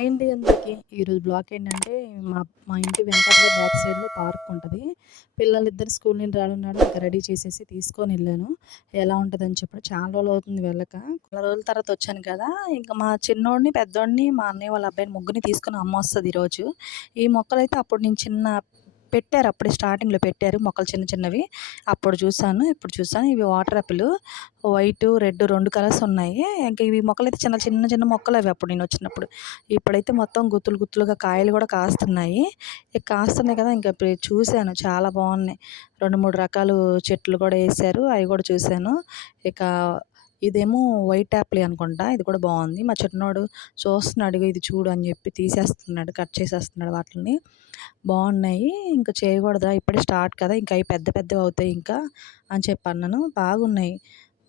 Hi అండి అందరికీ. ఈరోజు బ్లాగ్ ఏంటంటే మా మా ఇంటి వెనకాతల బ్యాక్ సైడ్‌లో పార్క్ ఉంటది. పిల్లలిద్దరు స్కూల్ నుండి రానున్నాడు. ఇంకా రెడీ చేసేసి తీసుకొనెళ్ళాను. ఎలా ఉంటదని చెప్పి చాలా రోజులవుతుంది వెళ్ళక. చాలా రోజుల తర్వాత వచ్చాను కదా! ఇంకా మా చిన్నోడిని, పెద్దోడిని, మా అన్నయ్య వాళ్ళ అబ్బాయిని ముగ్గురిని తీసుకొని అమ్మొస్తది ఈరోజు. ఈ మొక్కలైతే అప్పుడు నేను పెట్టారు. అప్పుడే స్టార్టింగ్‌లో పెట్టారు మొక్కలు చిన్న చిన్నవి. అప్పుడు చూసాను, ఇప్పుడు చూసాను. ఇవి water Apple white, red 2 colours ఉన్నాయి. ఇంకా ఇవి మొక్కలైతే చిన్న చిన్న మొక్కలవి అప్పుడు నేనొచ్చినప్పుడు. ఇప్పుడైతే మొత్తం గుత్తులు గుత్తులుగా కాయలు గూడా కాస్తున్నాయి. ఇక కాస్తున్నాయి కదా! ఇంక ఇప్పుడు చూసాను చాలా బావున్నాయి. 2, 3 రకాలు చెట్లు కూడా ఏశారు. అయి గూడా చూసాను. ఇక ఇదేమో వైట్ యాపిలే అనుకుంటా. ఇది కూడా బావుంది. మా చిన్నోడు చూస్తున్నాడు. ఇగో ఇది చూడు అని జెప్పి తీసేస్తున్నాడు. కట్ చేసేస్తున్నాడు వాటిల్ని. బావున్నాయి. ఇంక చేయకూడదా? ఇప్పుడే స్టార్ట్ కదా! ఇంకా అయి పెద్ద పెద్దవవుతాయి ఇంకా అని చెప్పన్నాను. బాగున్నాయి.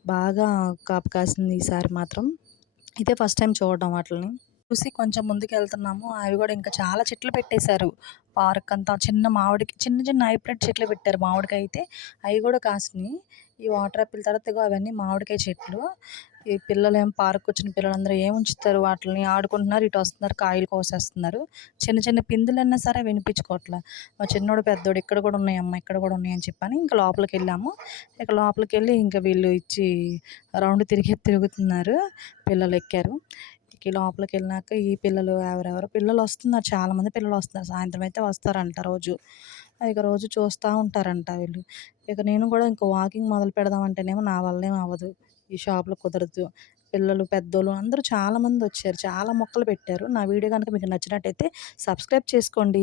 బాగా కాపు కాసింది ఈసారి మాత్రం. ఇదే ఫస్ట్ టైమ్ చూడడం వాటిల్ని. చూసి కొంచెం ముందుకెళ్తున్నాము. అవి గూడా ఇంకా చాలా చెట్లు పెట్టేశారు. పార్క్ అంతా చిన్న చిన్న హైబ్రిడ్ చెట్లు పెట్టారు. మామిడికాయ అయితే అయి గూడా కాసినియి. ఈ వాటర్ యాపిల్ తర్వాత ఇగో అవన్నీ మామిడికాయ చెట్లు. ఈ పిల్లలేమో పార్క్‌కొచ్చిన పిల్లలందరూ ఏం ఉంచుతారు వాటిల్ని ఆడుకుంటున్నారు. ఇటు వస్తున్నారు కాయలు కోసేస్తున్నారు. చిన్న చిన్న పిందులన్నా సరే వినిపించుకోవట్ల. మా చిన్నోడు, పెద్దోడు ఇక్కడ గూడా ఉన్నాయమ్మా, ఇక్కడ గూడా ఉన్నాయి అని చెప్పని ఇంక లోపలికెళ్ళాము. ఇక లోపలికెళ్ళి ఇంక వీళ్ళు రౌండ్ తిరుగుతున్నారు. పిల్లలెక్కారు. ఈ లోపలికెళ్ళినాక ఈ పిల్లలు ఎవరెవరో పిల్లలొస్తున్నారు. చాలామంది పిల్లలొస్తున్నారు. సాయంత్రం అయితే వస్తారంట రోజు. ఇక రోజు చూస్తా ఉంటారంట వీళ్ళు. ఇక నేను గూడా ఇంక వాకింగ్ మొదలు పెడదామంటేనేమో నా వల్లేం అవ్వదు. ఈ షాప్‌లో కుదరదు. పిల్లలు, పెద్దోళ్ళు అందరూ చాలామందొచ్చారు. చాలా మొక్కలు పెట్టారు. నా వీడియో గనుక మీకు నచ్చినట్టయితే సబ్స్క్రైబ్ చేసుకోండి.